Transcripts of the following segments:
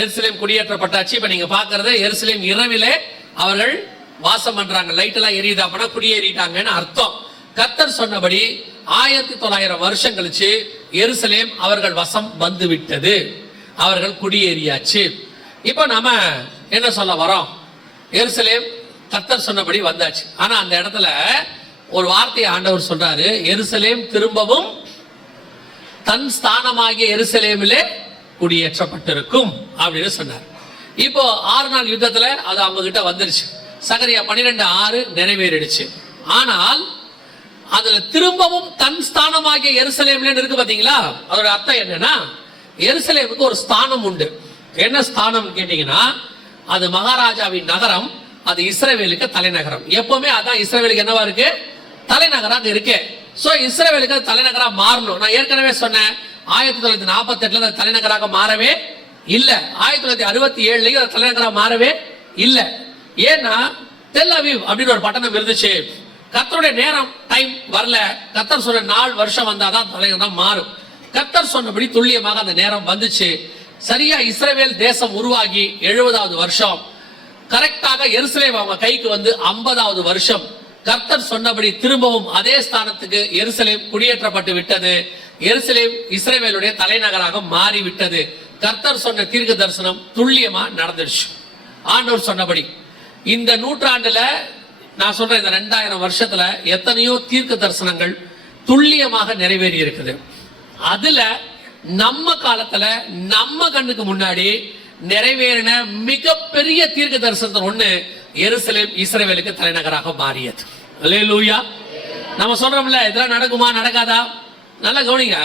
எருசலேம் குடியேற்றப்பட்டாச்சு. இப்ப நீங்க பாக்குறது எருசலேம் இரவிலே அவர்கள் வாசம் பண்றாங்க. லைட் எல்லாம் எரியுது, அப்படின்னா குடியேறிட்டாங்கன்னு அர்த்தம். கர்த்தர் சொன்னபடி 1900 வருஷம் கழிச்சு எருசலேம் அவர்கள் வசம் வந்து விட்டது, அவர்கள் குடியேறியாச்சு. இப்ப நாம என்ன சொல்ல வரோம்? எருசலேம் கர்த்தர் சொன்னபடி வந்தாச்சு. ஆனா அந்த இடத்துல ஒரு வார்த்தையை ஆண்டவர் சொல்றாரு, எருசலேம் திரும்பவும் தன் ஸ்தானமாகிய எருசலேமிலே குடியேற்றப்பட்டிருக்கும் அப்படின்னு சொன்னார். இப்போ 6 நாள் யுத்தத்துல அது அவங்க கிட்ட வந்துருச்சு. சகரியா 12:6 நிறைவேறிடுச்சு. ஆனால் அதுல திரும்பவும் தன் ஸ்தானமாகிய எருசலேம்ல இருக்கு பாத்தீங்களா? அதோட அர்த்தம் என்னன்னா, எருசலேமுக்கு ஒரு ஸ்தானம் உண்டு. என்ன ஸ்தானம் கேட்டீங்கன்னா, அது மகாராஜாவின் நகரம், அது இஸ்ரவேலுக்கு தலைநகரம். எப்பவுமே அதான் இஸ்ரவேலுக்கு என்னவா இருக்கு? தலைநகராக இருக்கு. சோ இஸ்ரவேலுக்கு அது தலைநகரா மாறணும். நான் ஏற்கனவே சொன்னேன், 1948 தலைநகராக மாறவே இல்ல, 1967 தலைநகரா மாறவே இல்ல. ஏன்னா தெல் அவீவ் அப்படின்னு ஒரு பட்டணம் இருந்துச்சு. கர்த்தருடைய நேரம் டைம் வரல. கர்த்தர் சொன்ன நாள் வருஷம் வந்தாதான் தலைநகரம் மாறும். கர்த்தர் சொன்னபடி துல்லியமாக அந்த நேரம் வந்துச்சு. சரியா இஸ்ரவேல் தேசம் உருவாகி 70வது வருஷம், கரெக்டாக எருசலேம் அவங்க கைக்கு வந்து 50வது வருஷம், கர்த்தர் சொன்னபடி திரும்பவும் அதே ஸ்தானத்துக்கு எருசலேம் குடியேற்றப்பட்டு விட்டது. எருசலேம் இஸ்ரவேலுடைய தலைநகராக மாறி விட்டது. கர்த்தர் சொன்ன தீர்க்க தரிசனம் துல்லியமா நடந்துடுச்சு. ஆண்டவர் சொன்னபடி இந்த நூற்றாண்டுல, நான் சொல்றேன், இந்த 2000 வருஷத்துல எத்தனையோ தீர்க்க தரிசனங்கள் துல்லியமாக நிறைவேறி இருக்குது. அதுல நம்ம காலத்துல நம்ம கண்ணுக்கு முன்னாடி நிறைவேறின மிகப்பெரிய தீர்க்க தரிசனத்தின் ஒண்ணு, எருசலேம் இஸ்ரவேலுக்கு தலைநகராக மாறியது. அல்லேலூயா. நம்ம சொல்றோம்ல, இதெல்லாம் நடக்குமா நடக்காதா? நல்லா கவனிங்க.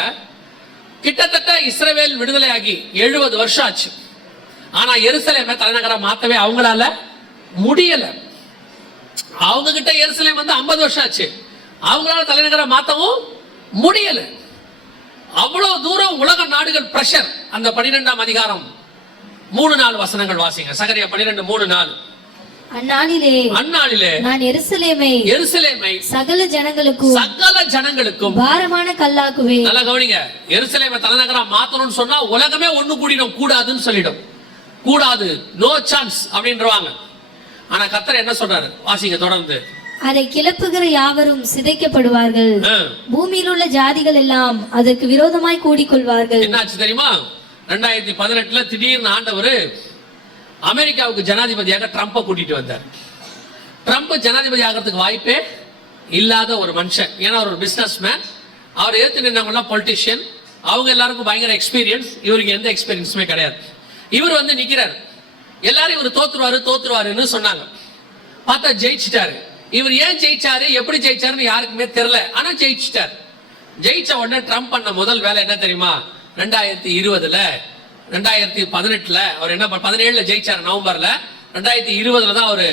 கிட்டத்தட்ட இஸ்ரவேல் விடுதலை ஆகி 70 வருஷம் ஆச்சு. ஆனா எருசலேமை தலைநகரா மாத்தவே அவங்களால முடியல. அவங்க கிட்ட எருசலேம் வந்து 50 வருஷம் ஆச்சு, அவங்களால தலைநகரா மாத்தவும் முடியல. அவ்வளவு தூரம் உலக நாடுகள் பிரஷர். அந்த 12ஆம் அதிகாரம் 3-4 வசனங்கள் வாசிங்க. சகரியா 12:3-4. அந்நாளிலே நான் எருசலேமை சகல ஜனங்களுக்கும் பாரமான கல்லாக்குவேன். நல்லா கவனிங்க. எருசலேமை தலைநகரா மாத்தணும்னு சொன்னா உலகமே ஒண்ணு கூடிடும், கூடாதுன்னு சொல்லிடும். கூடாது, நோ சான்ஸ் அப்படின்றவாங்க. ஆனா கர்த்தர் என்ன சொல்றாரு? வாசிங்க தொடர்ந்து. அதை கிளப்புகிற யாவரும் சிதைக்கப்படுவார்கள், பூமியில் உள்ள ஜாதிகள் எல்லாம் அதற்கு விரோதமாய் கூடிக்கொள்வார்கள். என்னாச்சு தெரியுமா? 2018 திடீர்னு ஆண்டவர் அமெரிக்காவுக்கு ஜனாதிபதியாக ட்ரம்பை கூட்டிட்டு வந்தார். ட்ரம்ப் ஜனாதிபதி ஆகிறதுக்கு வாய்ப்பே இல்லாத ஒரு மனுஷன். ஏன்னா ஒரு பிசினஸ் மேன். அவர் ஏத்து நின்றவங்க பொலிட்டிஷியன். அவங்க எல்லாருக்கும் பயங்கர எக்ஸ்பீரியன்ஸ். இவருக்கு எந்த எக்ஸ்பீரியன்ஸுமே கிடையாது. இவர் வந்து நிக்கிறார். எல்லாரும் இவர் தோத்துருவாருன்னு சொன்னாங்க. பார்த்தா ஜெயிச்சிட்டாரு. இவர் ஏன் ஜெயிச்சாரு, எப்படி ஜெயிச்சாருன்னு யாருக்குமே தெரியல. ஆனா ஜெயிச்சிட்டார். ஜெயிச்ச உடனே ட்ரம்ப் பண்ண முதல் வேலை என்ன தெரியுமா? 2018 அவர் என்ன 17 ஜெயிச்சாரு நவம்பர்ல. 2020 தான் அவரு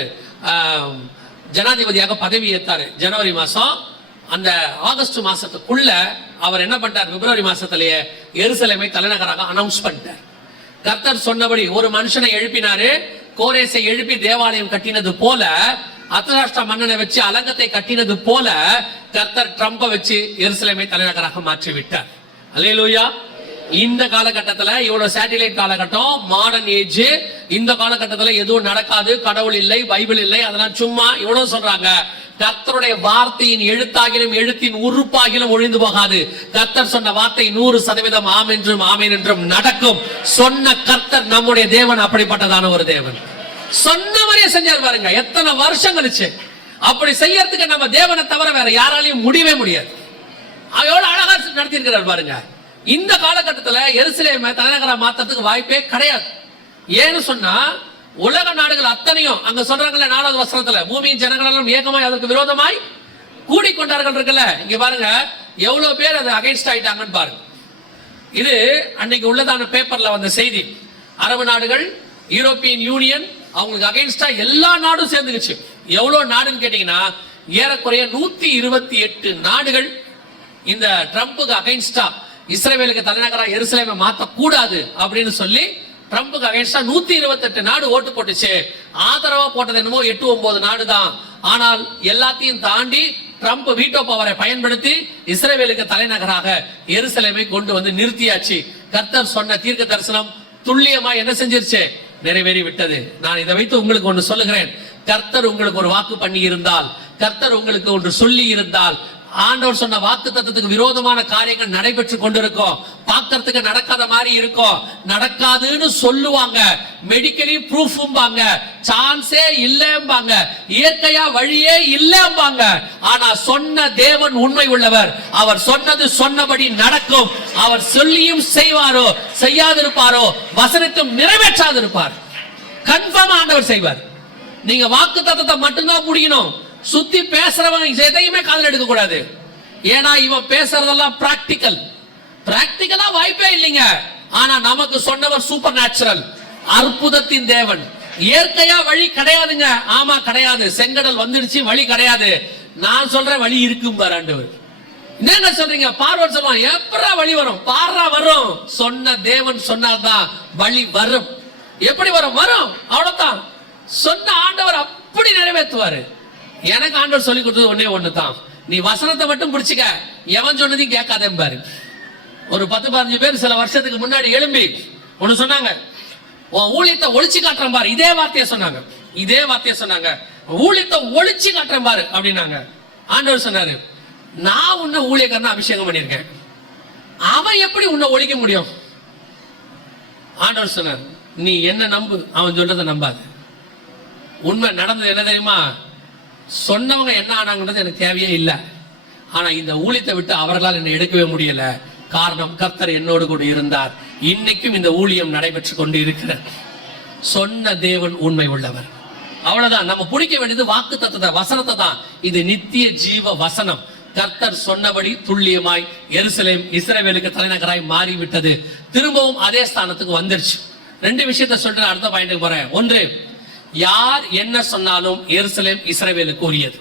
ஜனாதிபதியாக பதவி ஏற்றாரு. ஜனவரி மாசம். அந்த ஆகஸ்ட் மாசத்துக்குள்ள அவர் என்ன பண்ணிட்டார்? பிப்ரவரி மாசத்திலேயே எருசலேமை தலைநகராக அனௌன்ஸ் பண்ணிட்டார். கர்த்தர் சொன்னபடி ஒரு மனுஷனை எழுப்பினாரு. கோரேசை எழுப்பி தேவாலயம் கட்டினது போல, அர்தசஷ்டா மன்னனை வச்சு அலங்கத்தை கட்டினது போல, கர்த்தர் ட்ரம்பை வச்சு எருசலேமை தலைநகராக மாற்றி விட்டார். அல்லேலூயா. இந்த காலகட்டத்தில், இவ்வளவு சேட்டிலைட் காலகட்டம், மாடர்ன் ஏஜ், இந்த காலகட்டத்தில் எதுவும் நடக்காது, கடவுள் இல்லை, பைபிள் இல்லை, அதெல்லாம் சும்மா இவ்வளவு சொல்றாங்க. கர்த்தருடைய வார்த்தையின் எழுத்தாகிலும் எழுத்தின் உறுப்பாகிலும் ஒழிந்து போகாது. கர்த்தர் சொன்ன வார்த்தை 100% ஆம் என்றும் ஆமேன் என்றும் நடக்கும். சொன்ன கர்த்தர் நம்முடைய தேவன் அப்படிப்பட்டதான ஒரு தேவன். சொன்னவரே செஞ்சார் பாருங்க. எத்தனை வருஷம் கழிச்சு. அப்படி செய்யறதுக்கு நம்ம தேவனை தவிர வேற யாராலையும் முடியவே முடியாது. எவ்வளவு அழகா நடத்தி இருக்கிறார் பாருங்க. இந்த காலகட்டத்தில் எருசலேமை தலைநகரா மாத்துறதுக்கு வாய்ப்பே கிடையாது. ஏன்னு சொன்னா உலக நாடுகள் அத்தனையும் அங்க சொல்றாங்கல்ல 4வது வசனத்துல, பூமியின் ஜனங்கள் எல்லாம் ஏகமாய் அதற்கு விரோதமாய் கூடிக்கொண்டார்கள் இருக்குல்ல. இங்க பாருங்க எவ்வளவு பேர் அது அகைன்ஸ்ட் ஆயிட்டாங்கன்னு பாருங்க. இது அன்னைக்கு உள்ளதான பேப்பர்ல வந்த செய்தி. அரபு நாடுகள், யூரோப்பியன் யூனியன், அவங்களுக்கு அகைன்ஸ்டா எல்லா நாடும் சேர்ந்துக்குச்சு. எவ்வளவு நாடுன்னு கேட்டீங்கன்னா ஏறக்குறைய 128 நாடுகள் இந்த ட்ரம்புக்கு அகைன்ஸ்டா இஸ்ரவேலுக்கு தலைநகரா எருசலேமை மாத்த கூடாது அப்படின்னு சொல்லி ட்ரம்புக்கு அகைன்ஸ்டா 128 நாடு ஓட்டு போட்டுச்சு. ஆதரவா போட்டது என்னமோ 8-9 நாடு தான். ஆனால் எல்லாத்தையும் தாண்டி ட்ரம்ப் வீட்டோ பவரை பயன்படுத்தி இஸ்ரவேலுக்கு தலைநகராக எருசலேமை கொண்டு வந்து நிறுத்தியாச்சு. கர்த்தர் சொன்ன தீர்க்க தரிசனம் துல்லியமா என்ன செஞ்சிருச்சு? நிறைவேறி விட்டது. நான் இதை வைத்து உங்களுக்கு ஒன்று சொல்லுகிறேன். கர்த்தர் உங்களுக்கு ஒரு வாக்கு பண்ணி இருந்தால், கர்த்தர் உங்களுக்கு ஒன்று சொல்லி இருந்தால், ஆண்டவர் சொன்ன வாக்கு தத்தத்துக்கு விரோதமான காரியங்கள் நடைபெற்று கொண்டிருக்கும், பார்க்கறதுக்கு நடக்காத மாதிரி இருக்கும், நடக்காதுன்னு சொல்லுவாங்க, மெடிக்கலி ப்ரூஃபாங்க, சான்ஸே இல்லம்பாங்க, இயற்கையா வழியே இல்லம்பாங்க. ஆனா சொன்ன தேவன் உண்மை உள்ளவர். அவர் சொன்னது சொன்னபடி நடக்கும். அவர் சொல்லியும் செய்வாரோ செய்யாதிருப்பாரோ, வசனத்தும் நிறைவேற்றாதிருப்பார். கன்ஃபார்ம் ஆண்டவர் செய்வார். நீங்க வாக்கு தத்தத்தை மட்டும்தான் முடியணும். சுத்தி பேசுறவன் எதையுமே காதல் எடுக்க கூடாது. ஏன்னா இவன் பேசுறதெல்லாம் பிராக்டிக்கலா வாய்ப்பே இல்லைங்க. ஆனா நமக்கு சொன்னவர் சூப்பர் நேச்சுரல், அற்புதத்தின் தேவன். இயற்கையா வழி கிடையாதுங்க. ஆமா கிடையாது. செங்கடல் வந்துடுச்சு, வழி கிடையாது. நான் சொல்றேன் வழி இருக்கும் பாரு ஆண்டவர். என்ன சொல்றீங்க? பார்வர்ட் சொல்லுவான், எப்படா வழி வரும்? பாரா வரும். சொன்ன தேவன் சொன்னாதான் வழி வரும். எப்படி வரும்? வரும், அவ்வளவுதான். சொன்ன ஆண்டவர் அப்படி நிறைவேற்றுவாரு. எனக்கு ஆண்டவர் சொல்லி கொடுத்தது ஒன்னே ஒண்ணுதான், நீ வசனத்தை மட்டும் பிடிச்சுக்க, எவன் சொன்னதையும் கேட்காதே பாரு. ஒரு 10-15 பேர் சில வருஷத்துக்கு முன்னாடி எழும்பி ஒண்ணு சொன்னாங்க, உன் ஊழியத்தை ஒளிச்சு காட்டுறேன் பாரு. இதே வார்த்தையை சொன்னாங்க. ஊழியத்தை ஒளிச்சு காட்டுறேன் பாரு அப்படின்னாங்க. ஆண்டவர் சொன்னாரு, நான் உன்னை ஊழியக்காரனா அபிஷேகம் பண்ணியிருக்கேன், அவன் எப்படி உன்னை ஒழிக்க முடியும்? ஆண்டவர் சொன்னார், நீ என்ன நம்பு, அவன் சொல்றதை நம்பாது. உண்மை நடந்தது என்ன தெரியுமா? சொன்னவங்க என்ன ஆனாங்கன்றது எனக்கு தேவையே இல்லை. ஆனா இந்த ஊழியத்தை விட்டு அவர்களால் என்னை எடுக்கவே முடியல. காரணம், கர்த்தர் என்னோடு கூட இருந்தார். இன்னைக்கும் இந்த ஊழியம் நடைபெற்று கொண்டு இருக்கிறார். சொன்ன தேவன் உண்மை உள்ளவர். அவ்வளவுதான். நம்ம பிடிக்க வேண்டியது வாக்கு தத்தத்தை, வசனத்தை தான். இது நித்திய ஜீவ வசனம். கர்த்தர் சொன்னபடி துல்லியமாய் எருசலேம் இஸ்ரவேலுக்கு தலைநகராய் மாறிவிட்டது. திரும்பவும் அதே ஸ்தானத்துக்கு வந்துருச்சு. 2 விஷயத்தை சொல்றேன், அடுத்த பாயிண்ட்டுக்கு போறேன். ஒன்று, யார் என்ன சொன்னாலும் எருசலேம் இஸ்ரவேலுக்கு உரியது.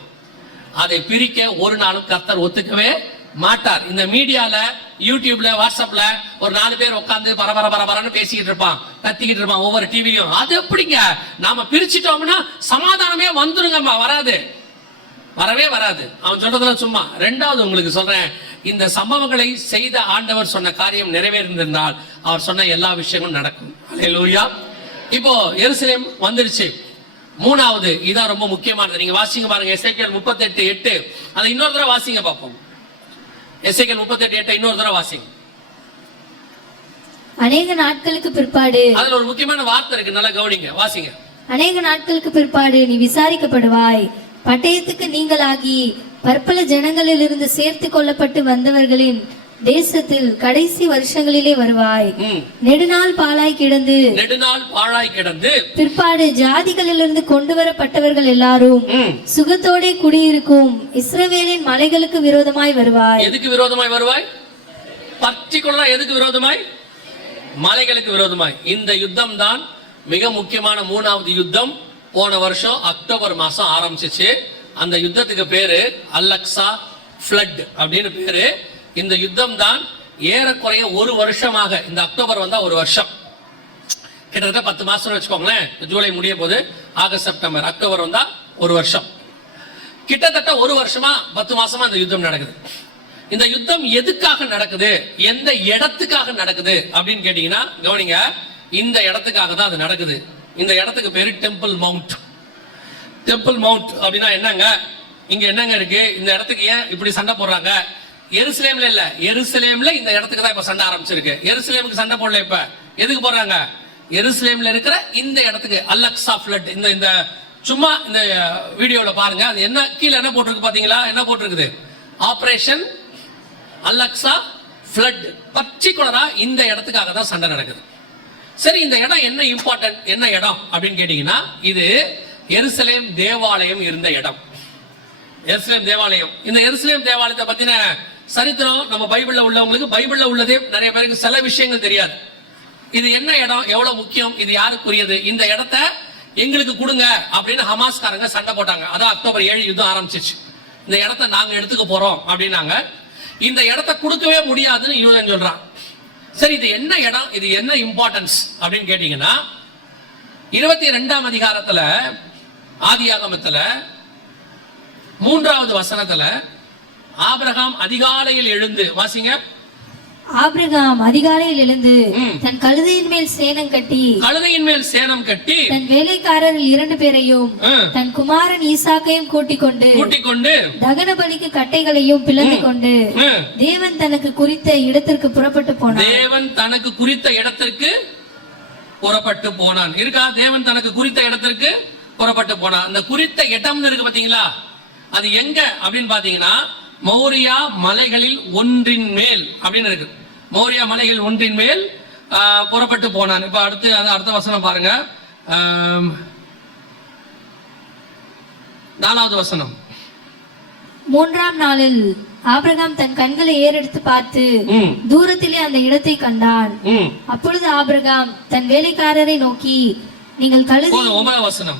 அதை பிரிக்க ஒரு நாளும் கர்த்தர் ஒத்துக்கவே மாட்டார். இந்த மீடியால, யூடியூப்ல, வாட்ஸ்அப்ல ஒரு 4 பேர் உட்கார்ந்து பரபரன்னு பேசிக்கிட்டு இருப்பான், கத்திக்கிட்டு இருப்பான் ஒவ்வொரு டிவியும். அது எப்படிங்க? நாம பிரிச்சுட்டோம்னா சமாதானமே வந்துருங்கம்மா. வரவே வராது. அவன் சொல்றதுல சும்மா. 2வது உங்களுக்கு சொல்றேன், இந்த சம்பவங்களை செய்த ஆண்டவர் சொன்ன காரியம் நிறைவேறியிருந்தால் அவர் சொன்ன எல்லா விஷயங்களும் நடக்கும். அல்லேலூயா. இப்போ எருசலேம் வந்துருச்சு. 3வது, இதான் ரொம்ப முக்கியமானது. நீங்க வாசிங்க பாருங்க, எசேக்கியேல் 38:8. அதை இன்னொரு தடவை வாசிங்க பார்ப்போம். எசேக்கியேல் 38:8 இன்னொரு தடவை வாசிங்க. அநேக நாட்களுக்கு பிற்பாடு, அதுல ஒரு முக்கியமான வார்த்தை இருக்கு, நல்லா கவனிங்க, வாசிங்க. அநேக நாட்களுக்கு பிற்பாடு நீ விசாரிக்கப்படுவாய், பட்டயத்துக்கு நீங்களாகி பற்பல ஜனங்களிலிருந்து சேர்த்து கொள்ளப்பட்டு வந்தவர்களின் தேசத்தில் கடைசி வருஷங்களிலே வருவாய். நெடுநாள் பாழாய் கிடந்து பிற்பாடு ஜாதிகளிலிருந்து கொண்டு வரப்பட்டவர்கள் எல்லாரும் சுகத்தோட குடியிருக்கும் இஸ்ரவேலின் மலைகளுக்கு விரோதமாய் வருவாய். எதுக்கு விரோதமாய் வருவாய்? பர்டிகுலரா எதுக்கு விரோதமாய்? மலைகளுக்கு விரோதமாய். இந்த யுத்தம் தான் மிக முக்கியமான 3வது யுத்தம். போன வருஷம் அக்டோபர் மாசம் ஆரம்பிச்சிச்சு. அந்த யுத்தத்துக்கு பேரு அல்-அக்ஸா ஃப்ளட் அப்படின்னு பேரு. இந்த யுத்தம் தான் ஏறக்குறைய 1 வருஷமாக, இந்த அக்டோபர் வந்தா 1 வருஷம், கிட்டத்தட்ட 10 மாசம் வச்சுக்கோங்களேன். ஜூலை முடிய போது, ஆகஸ்ட், செப்டம்பர், அக்டோபர் வந்தா 1 வருஷம். கிட்டத்தட்ட 1 வருஷமா 10 மாசமா இந்த யுத்தம் நடக்குது. இந்த யுத்தம் எதுக்காக நடக்குது, எந்த இடத்துக்காக நடக்குது அப்படின்னு கேட்டீங்கன்னா, கவனிங்க, இந்த இடத்துக்காக தான் அது நடக்குது. இந்த இடத்துக்கு பேரு டெம்பிள் மவுண்ட். டெம்பிள் மவுண்ட் அப்படின்னா என்னங்க? இங்க என்னங்க இருக்கு? இந்த இடத்துக்கு ஏன் இப்படி சண்டை போடுறாங்க? எருசலேம்ல இல்ல, எருசலேம்ல இந்த இடத்துக்கு தான் இப்ப சண்டை ஆரம்பிச்சிருக்கு. எருசலேமுக்கு சண்டை போடல. இப்ப எதுக்கு போடுறாங்க? எருசலேம்ல இருக்கிற இந்த இடத்துக்கு அல்-அக்ஸா ஃப்ளட். இந்த சும்மா இந்த வீடியோல பாருங்க, அது என்ன கீழே என்ன போட்டிருக்கு பாத்தீங்களா? என்ன போட்டிருக்குது? Operation Al-Aqsa flood. பர்டிகுலரா இந்த இடத்துக்காக தான் சண்டை நடக்குது. சரி, இந்த இடம் என்ன இம்பார்ட்டன்ட், என்ன இடம் அப்படின்னு கேட்டீங்கன்னா, இது எருசலேம் தேவாலயம் இருந்த இடம். எருசலேம் தேவாலயம். இந்த எருசலேம் தேவாலயத்தை பத்தின சரித்திரம் நம்ம பைபிள்ல உள்ளவங்களுக்கு, பைபிள்ல உள்ளதே நிறைய பேருக்கு சில விஷயங்கள் தெரியாது. இது என்ன இடம், எவ்வளவு முக்கியம், இது யாருக்குரியது, இந்த இடத்த எங்களுக்கு கொடுங்க அப்படின்னு ஹமாஸ்காரங்க சண்டை போட்டாங்க. அதான் அக்டோபர் 7 யுத்தம் ஆரம்பிச்சிச்சு. இந்த இடத்த நாங்க எடுத்துக்க போறோம் அப்படின்னாங்க. இந்த இடத்த கொடுக்கவே முடியாதுன்னு யூதன் சொல்றான். சரி, இது என்ன இடம், இது என்ன இம்பார்ட்டன்ஸ் அப்படின்னு கேட்டீங்கன்னா, 22ஆம் அதிகாரத்துல, ஆதியாகமத்துல 3வது வசனத்துல, ஆபிரகாம் அதிகாலையில் எழுந்து, வாசிங்க. ஆபிரகாம் அதிகாலையில் எழுந்து தன் கழுதையின் மேல் சேணம் கட்டி தன் வேலைக்காரரில் 2 பேரையும் தன் குமாரன் ஈசாக்கையும் கூட்டிக் கொண்டு தகன பலிக்கு கட்டைகளையும் பிளந்து கொண்டு தேவன் தனக்கு குறித்த இடத்திற்கு புறப்பட்டு போனான். இருக்கா? தேவன் தனக்கு குறித்த இடத்திற்கு புறப்பட்டு போனான். அந்த குறித்த இடம்னு இருக்கு பாத்தீங்களா? அது எங்க அப்படின்னு பாத்தீங்கன்னா மோரியா மலைகளில் ஒன்றின் மேல் அப்படின்னு இருக்கு. மோரியா மலைகளில் ஒன்றின் மேல் புறப்பட்டு போனான். இப்ப அடுத்த வசனம் பாருங்க, 4வது வசனம். 3ஆம் நாளில் ஆபிரகாம் தன் கண்களை ஏறெடுத்து பார்த்து தூரத்திலே அந்த இடத்தை கண்டான். அப்பொழுது ஆபிரகாம் தன் வேலைக்காரரை நோக்கி, நீங்கள் கழுதை 9வது வசனம்.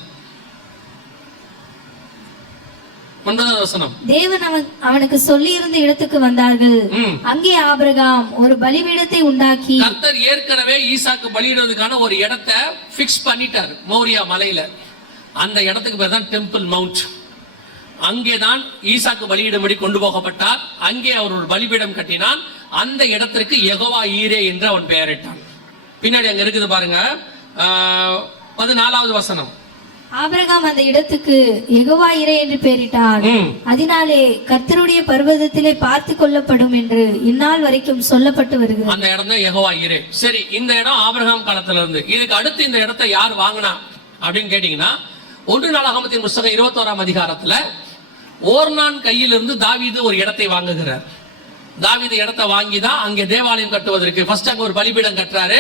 9வது வசனம். தேவன் அவனுக்கு சொல்லி இருந்த இடத்துக்கு வந்தார்கள். அங்கே ஆபிரகாம் ஒரு பலிபீடத்தை உண்டாக்கி, கர்த்தர் ஏற்கனவே ஈசாக்கு பலியிடுவதற்கான ஒரு இடத்தை பிக்ஸ் பண்ணிட்டார் மோரியா மலையில. அந்த இடத்துக்கு பேர் தான் டெம்பிள் மவுண்ட். அங்கேதான் ஈசாக்கு பலியிடும்படி கொண்டு போகப்பட்டார். அங்கே அவர் ஒரு பலிபீடம் கட்டினான். அந்த இடத்திற்கு யெகோவா ஈரே என்று அவன் பெயரிட்டான். பின்னாடி அங்க இருக்குது பாருங்க, 14வது வசனம். ஆபிரகாம் அந்த இடத்துக்கு யெகோவா ஈரே என்று பெயரிட்டான். அதனாலே கர்த்தருடைய பர்வதத்திலே பார்த்து கொள்ளப்படும் என்று இந்நாள் வரைக்கும் சொல்லப்பட்டு வருகிறது. அந்த இடம் தான் யெகோவா ஈரே. சரி, இந்த இடம் ஆபிரகாம் காலத்துல இருந்து. இதுக்கு அடுத்து இந்த இடத்தை யார் வாங்கினா அப்படின்னு கேட்டீங்கன்னா 1 நாளாகமத்தின் புத்தகம் 21ஆம் அதிகாரத்துல ஓர்னான் கையிலிருந்து தாவீது ஒரு இடத்தை வாங்குகிறார். தாவீது இடத்தை வாங்கிதான் அங்கே தேவாலயம் கட்டுவதற்கு ஃபர்ஸ்ட் அங்க ஒரு பலிபீடம் கட்டுறாரு.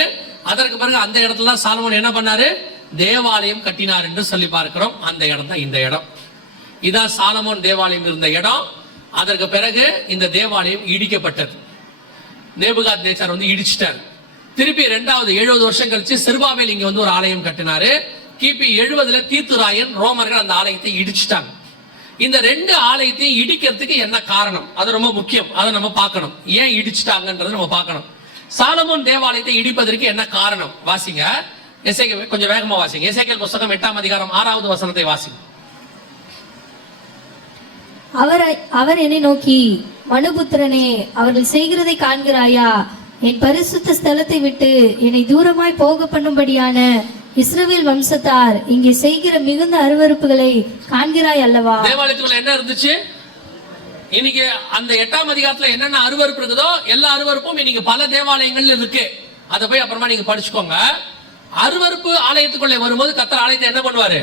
அதற்கு பிறகு அந்த இடத்துல தான் சாலமோன் என்ன பண்ணாரு? தேவாலயம் கட்டினார் என்று சொல்லி பார்க்கிறோம். அந்த இடம் தான் இந்த இடம். இதான் சாலமோன் தேவாலயம் இருந்த இடம். அதற்கு பிறகு இந்த தேவாலயம் இடிக்கப்பட்டது. நேபுகாத்நேச்சார் வந்து இடிச்சிட்டார். திருப்பி 2வது 70 வருஷம் கழிச்சு செருபாபேல் இங்க வந்து ஒரு ஆலயம் கட்டினாரு. கிபி 70ல தீத்துராயன் ரோமர்கள் அந்த ஆலயத்தை இடிச்சிட்டாங்க. இந்த 2 ஆலயத்தையும் இடிக்கிறதுக்கு என்ன காரணம்? அது ரொம்ப முக்கியம். அதை நம்ம பார்க்கணும். ஏன் இடிச்சிட்டாங்கன்றதை நம்ம பார்க்கணும். சாலமோன் தேவாலயத்தை இடிப்பதற்கு என்ன காரணம்? வாசிங்க, எசேக்கியேல் கொஞ்சம் வேகமா வாசிங்க. எசேக்கியேல் புத்தகம் 8ஆம் அதிகாரம் 6வது வசனத்தை வாசிங்க. அவர் என்னை நோக்கி, மனுபுத்திரனே, அவர்கள் செய்கிறதை காண்கிறாயா? என் பரிசுத்த ஸ்தலத்தை விட்டு என்னை தூரமாய் போக பண்ணும்படியான இஸ்ரவேல் வம்சத்தார் இங்கே செய்கிற மிகுந்த அருவருப்புகளை காண்கிறாய் அல்லவா? தேவாலயத்துக்குள்ள என்ன இருந்துச்சு? இன்னைக்கு அந்த 8ஆம் அதிகாரத்துல என்னென்ன அருவருப்பு இருக்குதோ எல்லா அருவருப்பும் இன்னைக்கு பல தேவாலயங்கள்ல இருக்கு. அதை போய் அப்புறமா நீங்க படிச்சுக்கோங்க. அருவருப்பு ஆலயத்துக்குள்ளே வரும்போது கர்த்தர் ஆலயத்தை என்ன பண்ணுவாரு?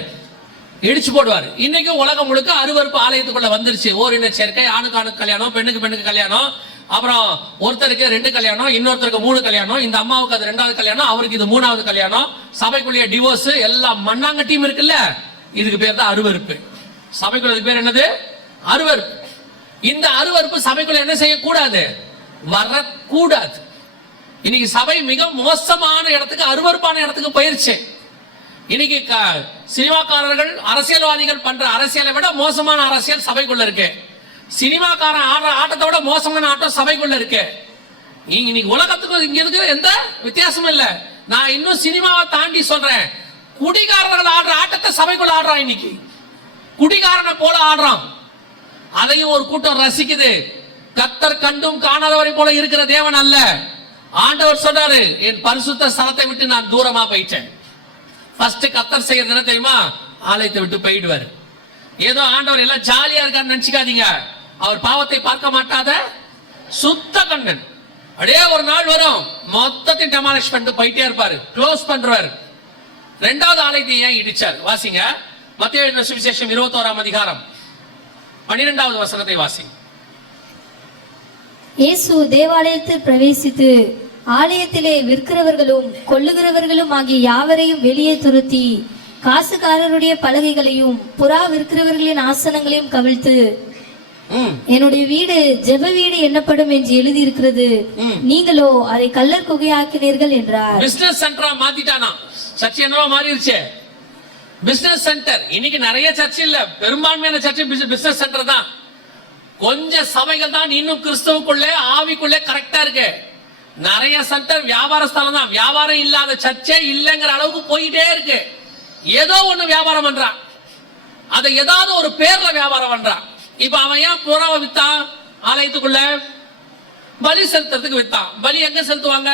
இடிச்சு போடுவாரு. இன்னைக்கு உலகம் முழுக்க அருவருப்பு ஆலயத்துக்குள்ள வந்துருச்சு. ஓரின சேர்க்கை, ஆணுக்கு ஆணுக்கு கல்யாணம், பெண்ணுக்கு பெண்ணுக்கு கல்யாணம், அப்புறம் ஒருத்தருக்கு 2 கல்யாணம், இன்னொருத்தருக்கு 3 கல்யாணம், இந்த அம்மாவுக்கு அது 2வது கல்யாணம், அவருக்கு இது 3வது கல்யாணம், சபைக்குள்ளேயே டிவோர்ஸ், எல்லாம் மண்ணாங்கட்டியும் இருக்குல்ல. இதுக்கு பேர் தான் அருவருப்பு. சபைக்குள்ள பேர் என்னது? அருவருப்பு. இந்த அருவருப்பு சபைக்குள்ள என்ன செய்யக்கூடாது? வரக்கூடாது. இன்னைக்கு சபை மிக மோசமான இடத்துக்கு, அருவருப்பான இடத்துக்கு போயிருச்சு. இன்னைக்கு சினிமாக்காரர்கள், அரசியல்வாதிகள் பண்ற அரசியலை விட மோசமான அரசியல் சபைக்குள்ள இருக்கு. சினிமாக்காரன் ஆடுற ஆட்டத்தை விட மோசமான ஆட்டம் சபைக்குள்ள இருக்கு. இன்னைக்கு உலகத்துக்கு இங்க இருக்கிற எந்த வித்தியாசமும் இல்ல. நான் இன்னும் சினிமாவை தாண்டி சொல்றேன். குடிகாரர்கள் ஆடுற ஆட்டத்தை சபைக்குள்ள ஆடுறான். இன்னைக்கு குடிகாரனை போல ஆடுறான். அதையும் ஒரு கூட்டம் ரசிக்குது. கர்த்தர் கண்டும் காணாதவரை போல இருக்கிற தேவன் அல்ல. ஆண்டவர் சொன்னாரு, என் பரிசுத்த ஸ்தலத்தை விட்டு நான் தூரமா போயிட்டேன். ஃபர்ஸ்ட் கர்த்தர் செய்யறது என்ன தெரியுமா? ஆலயத்தை விட்டு போயிடுவாரு. ஏதோ ஆண்டவர் எல்லாம் ஜாலியா இருக்கான்னு நினைச்சுக்காதீங்க. அவர் பாவத்தை பார்க்க மாட்டாத சுத்த கண்ணன். அப்படியே ஒரு நாள் வரும், மொத்தத்தையும் டெமாலிஷ் பண்ணிட்டு போயிட்டே இருப்பாரு, க்ளோஸ் பண்றாரு. 2வது ஆலயத்தை ஏன் இடிச்சார்? வாசிங்க, மத்தேயு எழுதின சுவிசேஷம் 21ஆம் அதிகாரம் 12வது வசனத்தை வாசிங்க. இயேசு தேவாலயத்தில் பிரவேசித்து ஆலயத்திலே விற்கிறவர்களும் கொள்ளுகிறவர்களும் ஆகிய யாவரையும் வெளியே துரத்தி காசுக்காரருடைய பலகைகளையும் புறா விற்கிறவர்களின் ஆசனங்களையும் கவிழ்த்து, என்னுடைய வீடு ஜெப வீடு என்னப்படும் என்று எழுதி இருக்கிறது, நீங்களோ அதை கல்லர் குகையாக்கினீர்கள் என்றார். பிசினஸ் சென்டரா மாத்திட்டானா? சர்ச் என்னவா மாறிடுச்சு? Business centre. இன்னைக்கு நிறைய சர்ச் இல்ல, பெரும்பான்மையான சர்ச் பிசினஸ் சென்டர் தான். கொஞ்சம் சபைகள் தான் இன்னும் கிறிஸ்துவுக்குள்ளே ஆவிக்குள்ளே கரெக்டா இருக்கு. நிறைய சென்டர் வியாபார ஸ்தலம் தான். வியாபாரம் இல்லாத சர்ச்சே இல்லைங்கிற அளவுக்கு போயிட்டே இருக்கு. ஏதோ ஒண்ணு வியாபாரம் பண்றான், அதை ஏதாவது ஒரு பேர்ல வியாபாரம் பண்றான். இப்ப அவன் ஏன் புறாவை வித்தான் ஆலயத்துக்குள்ள? பலி செலுத்துறதுக்கு வித்தான். பலி எங்க செலுத்துவாங்க?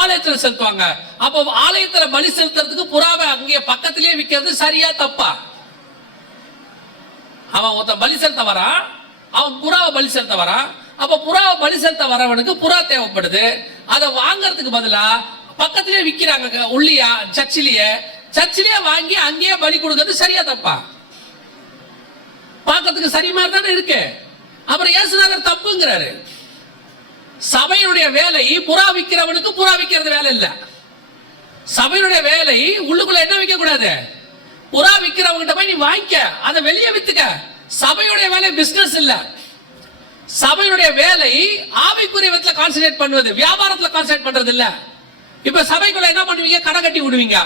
ஆலயத்துல செலுத்துவாங்க. அப்போ ஆலயத்துல பலி செலுத்துறதுக்கு புறாவை அங்கே பக்கத்திலேயே விற்கிறது சரியா தப்பா? அவன் ஒருத்தன் பலி செலுத்த வரான், அவன் புறாவை பலி செலுத்த வரான். அப்ப புறாவை பலி செலுத்த வரவனுக்கு புறா தேவைப்படுது. அதை வாங்கறதுக்கு பதிலா பக்கத்திலேயே விற்கிறாங்க உள்ளியா சர்ச்சிலேயே வாங்கி அங்கேயே பலி கொடுக்கறது சரியா தப்பா? பார்க்கறதுக்கு சரி மாதிரி தானே இருக்கு. அப்புறம் இயேசுநாதர் தப்புங்கிறாரு. சபையினுடைய வேலை புறா விற்கிறவனுக்கு புறா விற்கிறது வேலை இல்ல. சபையினுடைய வேலை உள்ளுக்குள்ள என்ன விற்க கூடாது? புறா விற்கிறவங்கிட்ட போய் நீ வாங்கிக்க, அதை வெளியே வித்துக்க. சபையுடைய வேலை பிசினஸ் இல்ல. சபையுடைய வேலை ஆவிக்குரிய விதத்துல கான்சென்ட்ரேட் பண்ணுவது, வியாபாரத்துல கான்சென்ட்ரேட் பண்றது இல்ல. இப்ப சபைக்குள்ள என்ன பண்ணுவீங்க? கடை கட்டி விடுவீங்க.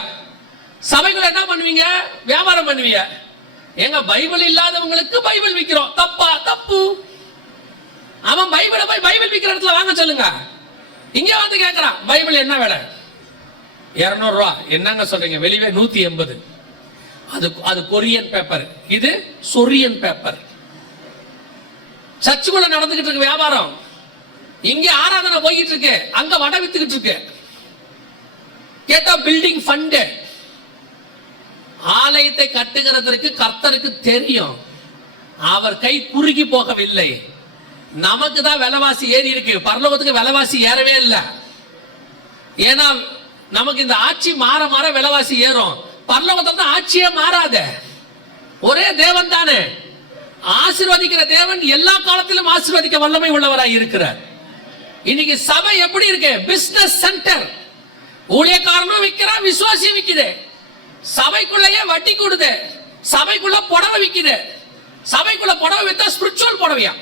சபைக்குள்ள என்ன பண்ணுவீங்க? வியாபாரம் பண்ணுவீங்க. எங்க பைபிள் இல்லாதவங்களுக்கு பைபிள் விற்கிறோம். தப்பா? தப்பு. அவன் பைபிளை போய் பைபிள் விற்கிற இடத்துல வாங்க சொல்லுங்க. இங்க வந்து கேட்கறான் பைபிள் என்ன விலை? 200 ரூபா. என்னங்க சொல்றீங்க? வெளியே 180. அது கொரியன் பேப்பர், இது சொரியன் பேப்பர். சர்ச்சுக்குள்ள நடந்துகிட்டு இருக்கு வியாபாரம். இங்க ஆராதனை போயிட்டு இருக்கு, அங்க வடை வித்துக்கிட்டு இருக்கு. கேட்டா பில்டிங் ஃபண்ட். ஆலயத்தை கட்டுகிறதற்கு கர்த்தருக்கு தெரியும். அவர் கை குறுகி போகவில்லை. நமக்கு தான் விலைவாசி ஏறி இருக்கு, பரலோகத்துக்கு விலைவாசி ஏறவே இல்லை. ஏன்னா நமக்கு இந்த ஆட்சி மாற மாற விலைவாசி ஏறும். பரலோகத்துல தான் ஆட்சியே மாறாத, ஒரே தேவன் தானே. ஆசீர்வதிக்கிற தேவன் எல்லா காலத்திலும் ஆசீர்வதிக்க வல்லமை உள்ளவராய் இருக்கிறார். இன்னைக்கு சபை எப்படி இருக்கு? Business centre. ஊழியக்காரனும் விற்கிறான், விசுவாசி விற்குது. சபைக்குள்ளேயே வட்டி கொடுது. சபைக்குள்ள புடவை விற்குது. சபைக்குள்ள புடவை வித்தா ஸ்பிரிச்சுவல் புடவையா,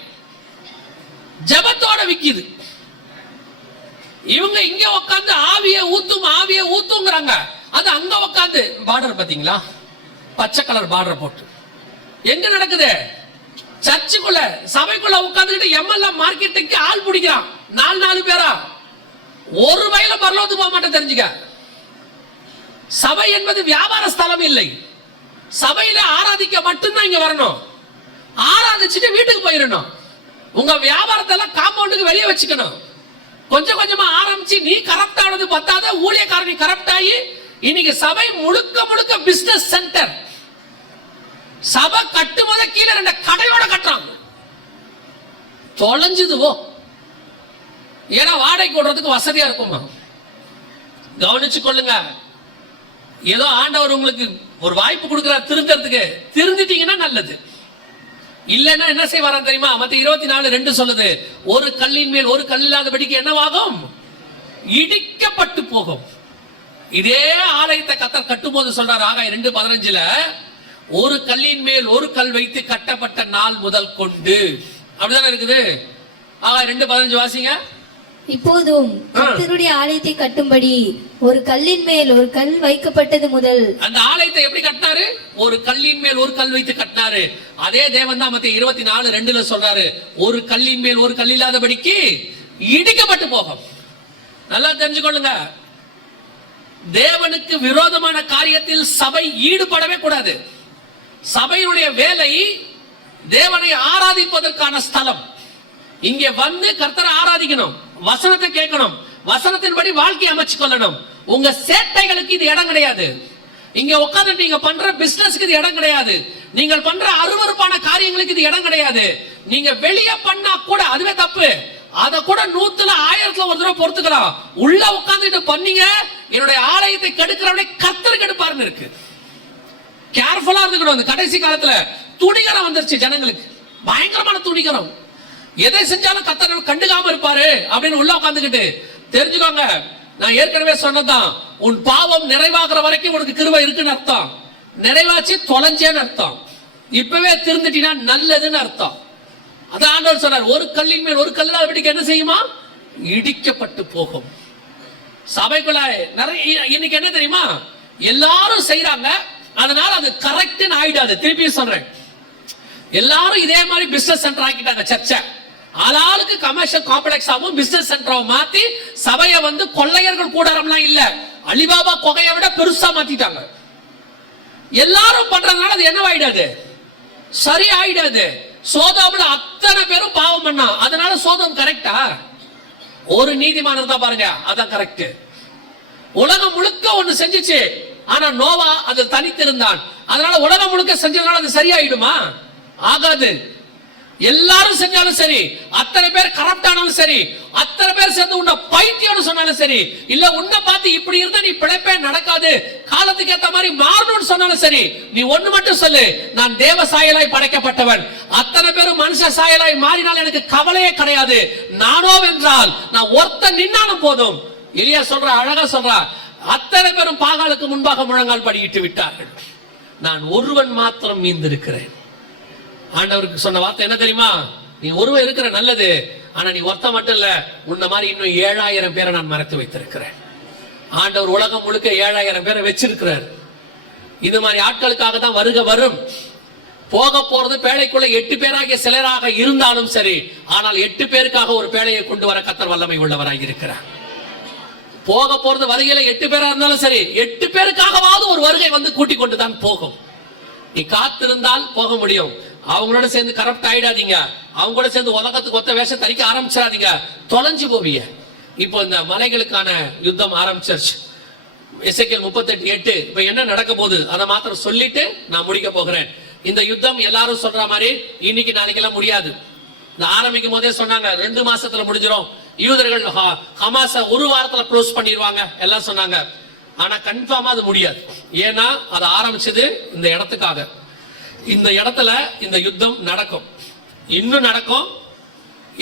ஜபத்தோட விக்குது. இவங்க இங்க உட்காந்து ஆவிய ஊத்துங்கிறாங்க. அது அங்க உட்காந்து பார்டர் பாத்தீங்களா, பச்சை கலர் பார்டர் போட்டு எங்க நடக்குது? சர்ச்சுக்குள்ள சபைக்குள்ள உட்காந்துக்கிட்டு எம்எல்ஏ மார்க்கெட்டுக்கு ஆள் பிடிக்கிறான். 4 பேரா ஒரு வயல பரலோகத்துக்கு போக மாட்டேன் தெரிஞ்சுக்க. சபை என்பது வியாபார ஸ்தலம் இல்லை. சபையில ஆராதிக்க மட்டும்தான் இங்க வரணும். ஆராதிச்சுட்டு வீட்டுக்கு போயிடணும். உங்க வியாபாரத்தை எல்லாம் காம்பவுண்டுக்கு வெளியே வச்சுக்கணும். கொஞ்சம் கொஞ்சமா ஆரம்பிச்சு நீ கரப்ட் ஆனது பத்தாத, ஊழியக்காரனி கரப்ட் ஆகி இன்னைக்கு சபை முழுக்க முழுக்க பிசினஸ் சென்டர். சபை கட்டும்போது கீழே 2 கடையோட கட்டுறாங்க. தொலைஞ்சுதுவோ, ஏன்னா வாடகை கொடுறதுக்கு வசதியா இருக்குமா? கவனிச்சு கொள்ளுங்க. ஏதோ ஆண்டவர் உங்களுக்கு ஒரு வாய்ப்பு கொடுக்கிறார் திருந்தறதுக்கு. திருந்திட்டீங்கன்னா நல்லது. இல்லன்னா என்ன செய்வாரா தெரியுமா? மத்த 24:2 சொல்லுது, ஒரு கல்லின் மேல் ஒரு கல் இல்லாதபடிக்கு என்னவாகும்? இடிக்கப்பட்டு போகும். இதே ஆலயத்தை கர்த்தர் கட்டும் போது சொல்றாரு, ஆகாய் 2:15, ஒரு கல்லின் மேல் ஒரு கல் வைத்து கட்டப்பட்ட நாள் முதல் கொண்டு. அப்படிதானே இருக்குது. ஆகாய் 2:15 வாசிங்க. இப்போதும் கர்த்தருடைய ஆலயத்தை கட்டும்படி ஒரு கல்லின் மேல் ஒரு கல் வைக்கப்பட்டது முதல். அந்த ஆலயத்தை எப்படி கட்டினாரு? ஒரு கல்லின் மேல் ஒரு கல் வைத்து கட்டினாரு. அதே தேவன் தான் மத்தேயு 24:2 சொல்றாரு, ஒரு கல்லின் மேல் ஒரு கல் இல்லாதபடிக்கு இடிக்கப்பட்டு போகும். நல்லா தெரிஞ்சுக்கொள்ளுங்க. தேவனுக்கு விரோதமான காரியத்தில் சபை ஈடுபடவே கூடாது. சபையுடைய வேலை தேவனை ஆராதிப்பதற்கான ஸ்தலம். இங்கே வந்து கர்த்தரை ஆராதிக்கணும், வசனத்தை கேட்கணும், வசனத்தின்படி வாழ்க்கை அமைச்சு கொள்ளணும். உங்க சேட்டைகளுக்கு இது இடம் கிடையாது. இங்க உட்கார்ந்து நீங்க பண்ற பிசினஸ்க்கு இது இடம் கிடையாது. நீங்கள் பண்ற அருவருப்பான காரியங்களுக்கு இது இடம் கிடையாது. நீங்க வெளியே பண்ணா கூட அதுவே தப்பு. அத கூட 100ல 1000ல ஒரு தடவை பொறுத்துக்கலாம். உள்ள உட்கார்ந்துட்டு பண்ணீங்க, என்னுடைய ஆலயத்தை கெடுக்கிறவனை கர்த்தர் கெடுப்பாருன்னு இருக்கு. கேர்ஃபுல்லா இருந்துக்கணும். இந்த கடைசி காலத்துல துணிகரம் வந்துருச்சு ஜனங்களுக்கு, பயங்கரமான துணிகரம். எதை செஞ்சாலும் கர்த்தர் கண்டுக்காம இருப்பாரு அப்படின்னு உள்ள உட்கார்ந்துக்கிட்டு தெரிஞ்சுக்கோங்க. நான் ஏற்கனவே சொன்னதான், உன் பாவம் நிறைவாகிற வரைக்கும் உனக்கு கிருபை இருக்குன்னு அர்த்தம். நிறைவாச்சு தொலைஞ்சேன்னு அர்த்தம். இப்பவே திருந்துட்டீனா நல்லதுன்னு அர்த்தம். அதான் ஆண்டவர் சொன்னார், ஒரு கல்லின் மேல் ஒரு கல் இல்லாதபடிக்கு என்ன செய்யுமா? இடிக்கப்பட்டு போகும். சபைக்குள்ள நிறைய இன்னைக்கு என்ன தெரியுமா? எல்லாரும் செய்யறாங்க, அதனால அது கரெக்ட்னு ஆயிடாது. திருப்பி சொல்றேன், எல்லாரும் இதே மாதிரி பிசினஸ் சென்டர் ஆக்கிட்டாங்க சர்ச்சை. ஆளாளுக்கு கமர்ஷியல் காம்ப்ளெக்ஸ் ஆகும் பிசினஸ் சென்டராவும் மாத்தி சபையை வந்து கொள்ளையர்கள் கூடாரம்லாம் இல்ல, அலிபாபா கொகையை விட பெருசா மாத்திட்டாங்க. எல்லாரும் பண்றதுனால அது என்னவாயிடாது? சரி ஆயிடாது. சோதோம்ல அத்தனை பேரும் பாவம் பண்ணா, அதனால சோதோம் கரெக்டா? ஒரு நீதிமான் இருந்தா பாருங்க, அதான் கரெக்ட். உலகம் முழுக்க ஒண்ணு செஞ்சுச்சு, ஆனா நோவா அது தனித்திருந்தான். அதனால உலகம் முழுக்க செஞ்சதுனால அது சரியாயிடுமா? ஆகாது. எல்லாரும் செஞ்சாலும் சரி, அத்தனை பேர் கரப்ட் ஆனாலும் சரி, அத்தனை பேர் சேர்ந்து உன்னை பைத்தியம்னு சொன்னாலும் சரி, இல்ல உன்னை பார்த்து இப்படி இருந்தா நீ பிழைப்பே நடக்காது, காலத்துக்கு ஏத்த மாதிரி மாறணும்னு சொன்னாலும் சரி, நீ ஒண்ணு மட்டும் சொல்லு, நான் தேவ சாயலாய் படைக்கப்பட்டவன். அத்தனை பேரும் மனுஷ சாயலாய் மாறினால் எனக்கு கவலையே கிடையாது. நானோ வென்றால் நான் ஒருத்தன் நின்னாலும் போதும். எலியா சொல்ற, அழகா சொல்றா, அத்தனை பேரும் பாகாலுக்கு முன்பாக முழங்கால் படியிட்டு விட்டார்கள், நான் ஒருவன் மாத்திரம் மீந்திருக்கிறேன். ஆண்டவருக்கு சொன்ன வார்த்தை என்ன தெரியுமா? நீ ஒருவன் இருக்கிற நல்லது, ஆனா நீ ஒருத்த மட்டும் இல்ல, உன்ன மாதிரி இன்னும் 7000 பேரை நான் மறைத்து வைத்திருக்கிறேன். ஆண்டவர் உலகம் முழுக்க 7000 பேரை வச்சிருக்கிறார். இது மாதிரி ஆட்களுக்காக தான் வருக வரும். போக போறது பேழைக்குள்ள 8 பேராகிய சிலராக இருந்தாலும் சரி, ஆனால் 8 பேருக்காக ஒரு பேழையை கொண்டு வர கர்த்தர் வல்லமை உள்ளவராக இருக்கிறார். போக போறது வருகையில 8 பேரா இருந்தாலும் சரி, 8 பேருக்காகவாவது ஒரு வருகை வந்து கூட்டிக் கொண்டுதான் போகும். நீ காத்திருந்தால் போக முடியும். அவங்களோட சேர்ந்து கரப்ட் ஆயிடாதீங்க. அவங்க கூட சேர்ந்து உலகத்துக்கு ஒத்த வேஷம் தரிக்க ஆரம்பிச்சிடாதீங்க, தொலைஞ்சு போவீங்க. இப்போ இந்த மலைகளுக்கான யுத்தம் ஆரம்பிச்சிருச்சு. எசேக்கியேல் 38:8. இப்ப என்ன நடக்க போகுது அதை மாத்திரம் சொல்லிட்டு நான் முடிக்க போகிறேன். இந்த யுத்தம் எல்லாரும் சொல்ற மாதிரி இன்னைக்கு நாளைக்கு எல்லாம் முடியாது. இந்த ஆரம்பிக்கும் போதே சொன்னாங்க 2 மாசத்துல முடிஞ்சிடும், யூதர்கள் ஹமாஸ ஒரு வாரத்துல க்ளோஸ் பண்ணிடுவாங்க எல்லாம் சொன்னாங்க. ஆனா கன்ஃபார்மா அது முடியாது. ஏன்னா அது ஆரம்பிச்சது இந்த இடத்துக்காக. இந்த இடத்துல இந்த யுத்தம் நடக்கும், இன்னும் நடக்கும்.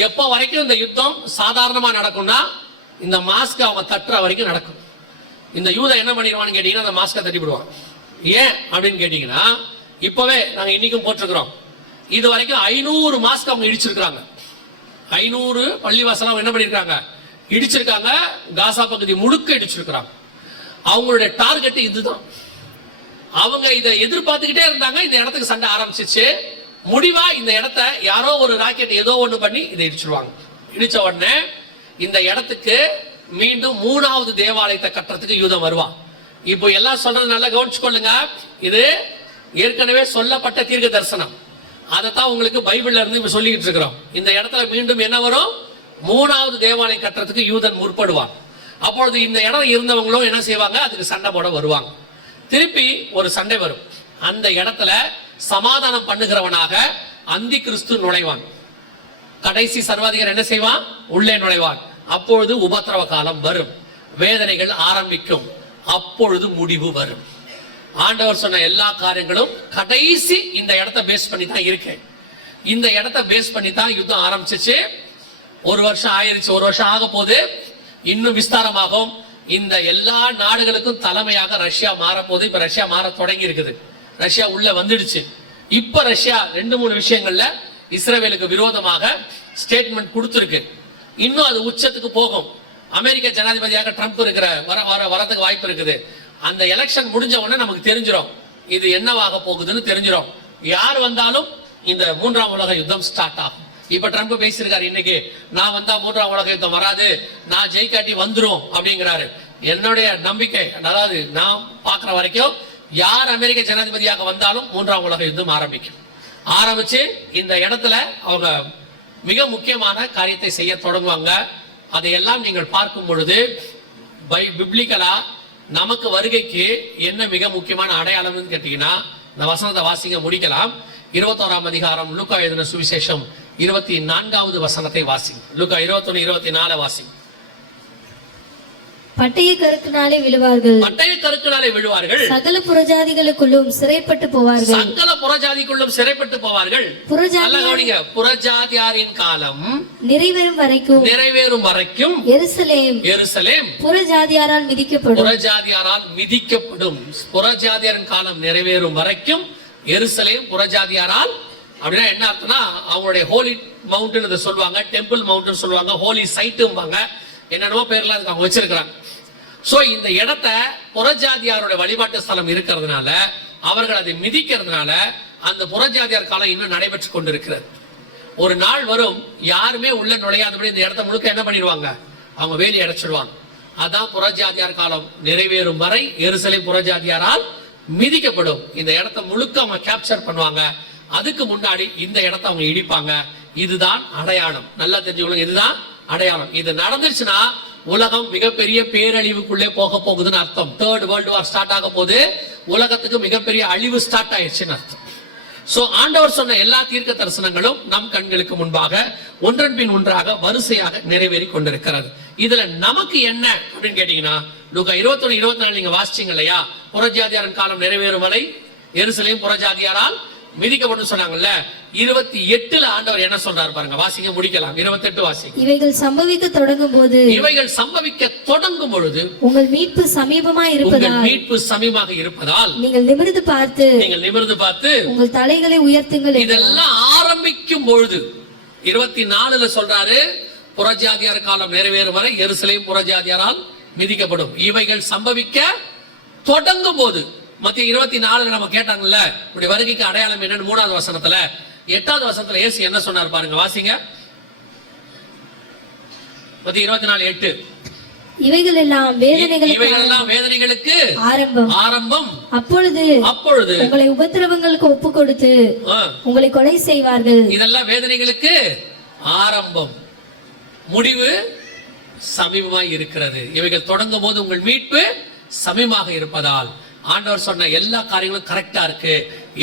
எப்போ வரைக்கும் இந்த யுத்தம் சாதாரணமா நடக்கும்னா, இந்த மாஸ்க் அவங்க தட்டுற வரைக்கும் நடக்கும். இந்த யூதன் என்ன பண்ணிடுவான்னு கேட்டீங்கன்னா, அந்த மாஸ்கை தட்டி விடுவான். ஏன் அப்படின்னு கேட்டீங்கன்னா, இப்பவே நாங்க இன்னைக்கும் போட்டிருக்கிறோம், இது வரைக்கும் 500 மாஸ்க் அவங்க இடிச்சிருக்காங்க. 500 பள்ளிவாசலாம் என்ன பண்ணிருக்காங்க, இடிச்சிருக்காங்க. காசா பகுதி முழுக்க இடிச்சிருக்காங்க. அவங்களுடைய டார்கெட் இதுதான். அவங்க இதை எதிர்பார்த்துக்கிட்டே இருந்தாங்க. இந்த இடத்துக்கு சண்டை ஆரம்பிச்சிச்சு. முடிவா இந்த இடத்த யாரோ ஒரு ராக்கெட் ஏதோ ஒண்ணு பண்ணி இதை இடிச்சிருவாங்க. இடிச்ச உடனே இந்த இடத்துக்கு மீண்டும் 3வது தேவாலயத்தை கட்டுறதுக்கு யூதம் வருவான். இப்போ எல்லாம் சொல்றது நல்லா கவனிச்சுக்கொள்ளுங்க. இது ஏற்கனவே சொல்லப்பட்ட தீர்க்க தரிசனம். அதைத்தான் உங்களுக்கு பைபிள்ல இருந்து சொல்லிட்டு இருக்கிறோம். இந்த இடத்துல மீண்டும் என்ன வரும், 3வது தேவாலயம் கட்டுறதுக்கு யூதன் முற்படுவான். அப்பொழுது இந்த இடம் இருந்தவங்களும் என்ன செய்வாங்க, அதுக்கு சண்டை போட வருவாங்க. திருப்பி ஒரு சண்டை வரும். அந்த இடத்துல சமாதானம் பண்ணுகிறவனாக அந்தி கிறிஸ்து நுழைவான். கடைசி சர்வாதிகாரி என்ன செய்வான், உள்ளே நுழைவான். அப்பொழுது உபத்திரவ காலம் வரும், வேதனைகள் ஆரம்பிக்கும், அப்பொழுது முடிவு வரும். ஆண்டவர் சொன்ன எல்லா காரியங்களும் கடைசி இந்த இடத்தை பேஸ் பண்ணி தான் இருக்கு. இந்த இடத்தை பேஸ் பண்ணி தான் யுத்தம் ஆரம்பிச்சிச்சு. 1 வருஷம் ஆயிருச்சு, 1 வருஷம் ஆக போது, இன்னும் விஸ்தாரமாகும். இந்த எல்லா நாடுகளுக்கும் தலைமையாக ரஷ்யா மாற போது. இப்ப ரஷ்யா மாற தொடங்கி இருக்குது, ரஷ்யா உள்ள வந்துடுச்சு. இப்ப ரஷ்யா 2-3 விஷயங்கள்ல இஸ்ரேலுக்கு விரோதமாக ஸ்டேட்மெண்ட் கொடுத்திருக்கு. இன்னும் அது உச்சத்துக்கு போகும். அமெரிக்க ஜனாதிபதியாக ட்ரம்ப் இருக்கிற வரதுக்கு வாய்ப்பு இருக்குது. அந்த எலெக்ஷன் முடிஞ்ச உடனே நமக்கு தெரிஞ்சிடும் இது என்னவாக போகுதுன்னு தெரிஞ்சிடும். யார் வந்தாலும் இந்த 3ஆம் உலக யுத்தம் ஸ்டார்ட் ஆகும். இப்ப ட்ரம்ப் பேசியிருக்காரு இன்னைக்கு, நான் வந்தா 3ஆம் உலக யுத்தம் வராது, நான் ஜெயிக்காட்டி வந்துரும் அப்படிங்கிறாரு. என்னுடைய நம்பிக்கை, அதாவது நான் பாக்குற வரைக்கும் யார் அமெரிக்க ஜனாதிபதியாக வந்தாலும் 3ஆம் உலக யுத்தம் ஆரம்பிக்கும். ஆரம்பிச்சு இந்த இடத்துல அவங்க மிக முக்கியமான காரியத்தை செய்ய தொடங்குவாங்க. அதையெல்லாம் நீங்கள் பார்க்கும் பொழுது பிப்ளிக்கலா நமக்கு வருகைக்கு என்ன மிக முக்கியமான அடையாளம்னு கேட்டீங்கன்னா, இந்த வசனத்தை வாசிங்க, முடிக்கலாம். 21ஆம் அதிகாரம் லூக்கா எழுதின சுவிசேஷம் 24வது வசனத்தை வாசிங்க. லூக்கா 21:24 வாசிங்க. பட்டய கருக்கினாலே விழுவார்கள், பட்டய கருக்கினாலே விழுவார்கள், சகல புறஜாதிகளுக்குள்ளும் சிறைப்பட்டு போவார்கள், சகல புறஜாதிக்குள்ளும் சிறைப்பட்டு போவார்கள். புறஜாதியாரின் காலம் நிறைவேறும் வரைக்கும், நிறைவேறும் வரைக்கும் எருசலேம் புறஜாதியாரால் மிதிக்கப்படும், புறஜாதியாரால் மிதிக்கப்படும். புறஜாதியாரின் காலம் நிறைவேறும் வரைக்கும் எருசலேம் புறஜாதியாரால். அப்படின்னா என்ன அர்த்தம்னா, அவங்களுடைய ஹோலி மவுண்டன் சொல்லுவாங்க, டெம்பிள் மவுண்டன் சொல்லுவாங்க, ஹோலி சைட்டும்பாங்க, என்னென்னவோ பேர்ல அதுக்கு அவங்க வச்சிருக்கிறாங்க. சோ இந்த இடத்த புறஜாதியாரோட வழிபாட்டு ஸ்தலம் இருக்கிறதுனால, அவர்கள் அதை மிதிக்கிறதுனால அந்த புறஜாதியார் காலம் இன்னும் நடைபெற்று கொண்டிருக்கிறது. ஒரு நாள் வரும், யாருமே உள்ள நுழையாதபடி இந்த இடத்த முழுக்க என்ன பண்ணிடுவாங்க, அவங்க வேலி அடைச்சிடுவாங்க. அதான் புறஜாதியார் காலம் நிறைவேறும் வரை எருசலேம் புறஜாதியாரால் மிதிக்கப்படும். இந்த இடத்த முழுக்க அவங்க கேப்சர் பண்ணுவாங்க. அதுக்கு முன்னாடி இந்த இடத்த அவங்க இடிப்பாங்க. இதுதான் அடையாளம். நல்லா தெரிஞ்சுக்கணும், இதுதான் அடையாளம். இது நடந்துச்சுன்னா உலகம் மிகப்பெரிய பேரழிவுக்குள்ளே போக போகுதுன்னு அர்த்தம். தேர்ட் வேர்ல்டு வார் ஸ்டார்ட் ஆக போது உலகத்துக்கு மிகப்பெரிய அழிவு ஸ்டார்ட் ஆயிடுச்சுன்னு அர்த்தம். சோ ஆண்டவர் சொன்ன எல்லா தீர்க்க தரிசனங்களும் நம் கண்களுக்கு முன்பாக ஒன்றன் பின் ஒன்றாக வரிசையாக நிறைவேறி கொண்டிருக்கிறது. இதுல நமக்கு என்ன அப்படின்னு கேட்டீங்கன்னா, லூக்கா 21, 24 நீங்க வாசிச்சீங்க இல்லையா? புறஜாதியாரின் காலம் நிறைவேறும் வரை எருசலேம் புறஜாதியாரால் மிதிக்கப்படும் சொன்னாங்கல்ல. 28ல ஆண்டவர் என்ன சொல்றாரு பாருங்க, வாசிங்க, முடிக்கலாம். 28 வாசிங்க. இவைகள் சம்பவிக்க தொடங்கும் போது, இவைகள் சம்பவிக்க தொடங்கும் பொழுது உங்கள் மீட்பு சமீபமாய் இருப்பதால், மீட்பு சமீபமாக இருப்பதால் நீங்கள் நிமிர்ந்து பார்த்து உங்கள் தலைகளை உயர்த்துங்கள். இதெல்லாம் ஆரம்பிக்கும் பொழுது 24ல சொல்றாரு, புறஜாதியார் காலம் நிறைவேறும் வரை எருசலேம் புறஜாதியாரால் மிதிக்கப்படும். இவைகள் சம்பவிக்க தொடங்கும் போது, மத்திய 24 நம்ம கேட்டாங்கல்ல, இப்படி வருகைக்கு அடையாளம் என்னன்னு 3வது வசனத்துல. 8வது வசனத்துல இயேசு என்ன சொன்னார் பாருங்க, வாசிங்க. மத்திய 24:8. இவைகள் எல்லாம் வேதனைகளுக்கு ஆரம்பம். அப்பொழுது உங்களை உபத்திரவங்களுக்கு ஒப்பு கொடுத்து உங்களை கொலை செய்வார்கள். இதெல்லாம் வேதனைகளுக்கு ஆரம்பம், முடிவு சமீபமாய் இருக்கிறது. இவைகள் தொடங்கும் போது உங்கள் மீட்பு சமீபமாக இருப்பதால் ஆண்டவர் சொன்ன எல்லா காரியங்களும் கரெக்டா இருக்கு.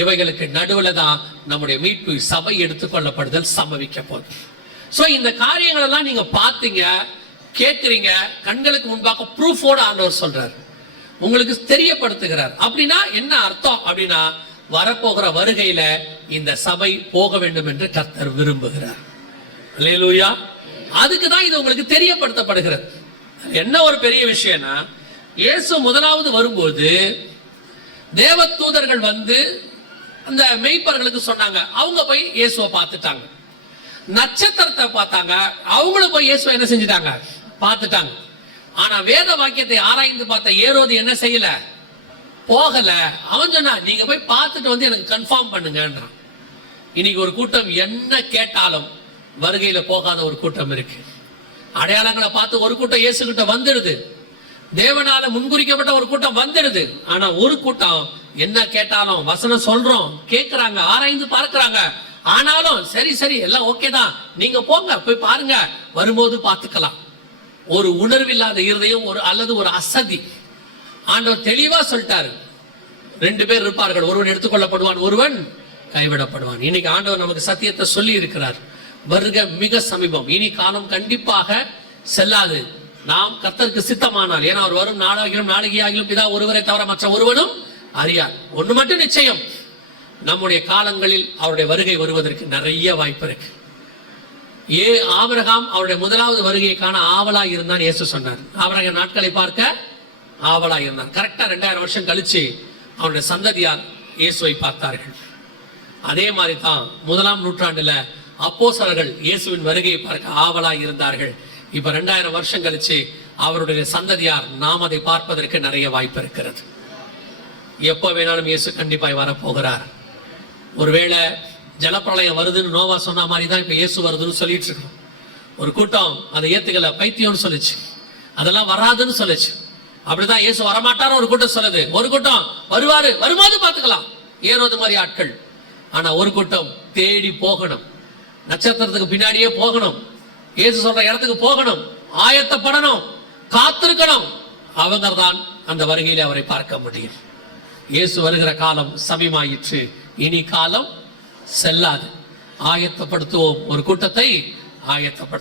இவைகளுக்கு நடுவுல தான் நம்முடைய மீட்பு சபை எடுத்துக்கொள்ளப்படுதல் சம்பவிக்க போகுது. சோ இந்த காரியங்கள் எல்லாம் நீங்க பாத்தீங்க, கேட்கிறீங்க, கண்களுக்கு முன்பாக ப்ரூஃபோட ஆண்டவர் சொல்றார், உங்களுக்கு தெரியப்படுத்துகிறார். அப்படின்னா என்ன அர்த்தம் அப்படின்னா, வரப்போகிற வருகையில இந்த சபை போக வேண்டும் என்று கர்த்தர் விரும்புகிறார். அல்லேலூயா. அதுக்கு தான் இது உங்களுக்கு தெரியப்படுத்தப்படுகிறது. என்ன ஒரு பெரிய விஷயம்னா, இயேசு முதலாவது வரும்போது தேவ தூதர்கள் வந்து அந்த மெய்ப்பர்களுக்கு சொன்னாங்க. அவங்க போய் இயேசுவை பார்த்துட்டாங்க. நட்சத்திரத்தை பார்த்தாங்க. அவங்களும் போய் இயேசுவை என்ன செஞ்சுட்டாங்க, பார்த்துட்டாங்க. ஆனா வேத வாக்கியத்தை ஆராய்ந்து பார்த்த ஏரோது என்ன செய்யல, போகல. அவன் சொன்னா, நீங்க போய் பார்த்துட்டு வந்து எனக்கு கன்ஃபார்ம் பண்ணுங்கன்றான். இன்னைக்கு ஒரு கூட்டம் என்ன கேட்டாலும் வருகையில போகாத ஒரு கூட்டம் இருக்கு. அடையாளங்களை பார்த்து ஒரு கூட்டம் இயேசு கிட்ட வந்துடுது, தேவனால முன்குறிக்கப்பட்ட ஒரு கூட்டம் வந்துடுது. ஆனா ஒரு கூட்டம் என்ன கேட்டாலும் வசனம் சொல்றோம், கேட்கிறாங்க, ஆராய்ந்து பார்க்கிறாங்க. ஆனாலும் சரி எல்லாம் ஓகே தான், நீங்க போங்க, போய் பாருங்க, வரும்போது பார்த்துக்கலாம். ஒரு உணர்வில்லாத இருதயம், அல்லது ஒரு அசதி. ஆண்டவர் தெளிவா சொல்லிட்டாரு, 2 பேர் இருப்பார்கள், ஒருவன் எடுத்துக்கொள்ளப்படுவான், ஒருவன் கைவிடப்படுவான். இன்னைக்கு ஆண்டவர் நமக்கு சத்தியத்தை சொல்லி இருக்கிறார். வருகை மிக சமீபம். இனி காலம் கண்டிப்பாக செல்லாது. நாம் கர்த்தருக்கு சித்தமானால், ஏன்னா அவர் வரும் நாளிகையாகிலும் பிதா ஒருவரை தவிர மற்ற ஒருவனும் அறியார். ஒண்ணு மட்டும் நிச்சயம், நம்முடைய காலங்களில் அவருடைய வருகை வருவதற்கு நிறைய வாய்ப்பு இருக்கு. ஆபிரகாம் அவருடைய முதலாவது வருகையை காண ஆவலாய் இருந்தான் இயேசு சொன்னார். ஆபிரகாம் நாட்களை பார்க்க ஆவலாய் இருந்தான். கரெக்டா 2000 வருஷம் கழிச்சு அவருடைய சந்ததியார் இயேசுவை பார்த்தார்கள். அதே மாதிரி தான் 1ஆம் நூற்றாண்டுல அப்போஸ்தலர்கள் இயேசுவின் வருகையை பார்க்க ஆவலாய் இருந்தார்கள். இப்ப 2000 வருஷம் கழிச்சு அவருடைய சந்ததியார் நாம் அதை பார்ப்பதற்கு நிறைய வாய்ப்பு இருக்கிறது. எப்ப வேணாலும் இயேசு கண்டிப்பாய் வரப்போகிறார். ஒருவேளை ஜலப்பிரளயம் வருதுன்னு நோவா சொன்ன மாதிரி தான் இப்ப இயேசு வருதுன்னு சொல்லிட்டு இருக்கோம். ஒரு கூட்டம் அதை ஏத்துக்கல, பைத்தியம்னு சொல்லிச்சு, அதெல்லாம் வராதுன்னு சொல்லிச்சு. அப்படிதான் இயேசு வரமாட்டாரு ஒரு கூட்டம் சொல்லுது. ஒரு கூட்டம் வருவாரு, வரும்போது பார்த்துக்கலாம், ஏரோது மாதிரி ஆட்கள். ஆனா ஒரு கூட்டம் தேடி போகணும், நட்சத்திரத்துக்கு பின்னாடியே போகணும், இயேசு சொல்ற இடத்துக்கு போகணும், ஆயத்தப்படணும், காத்திருக்கணும். அவங்க தான் அந்த வருகையில அவரை பார்க்க முடியும். இயேசு வருகிற காலம் சமீபமாயிற்று. இனி காலம் செல்லாது. ஆயத்தப்படுத்துவோம், ஒரு கூட்டத்தை ஆயத்தப்படுத்துவோம்.